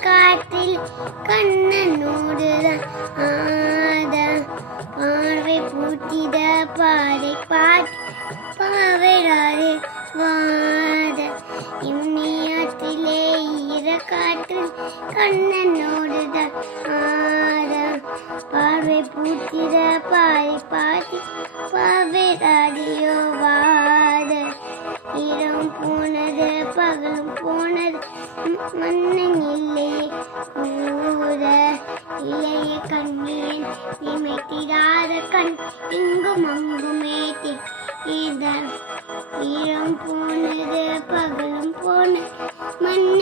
காற்றில் கண்ணனோடுதான் ஆத பார்வை பூத்திட பாதை பாட்டு பாவைராது வாத இம்மியத்திலே ஈர காற்றில் கண்ணனோடுதான் ஆத பார்வை பூத்திட பாதை பாட்டி பாவைராதியோ வாத இரவும் போனது பகலும் போனது மன்னன் இல்லையே கூற இல்லையே கண்ணீன் இமைத்திராத கண் இங்கும் அங்குமே இரவும் போனது பகலும் போனது மன்னன்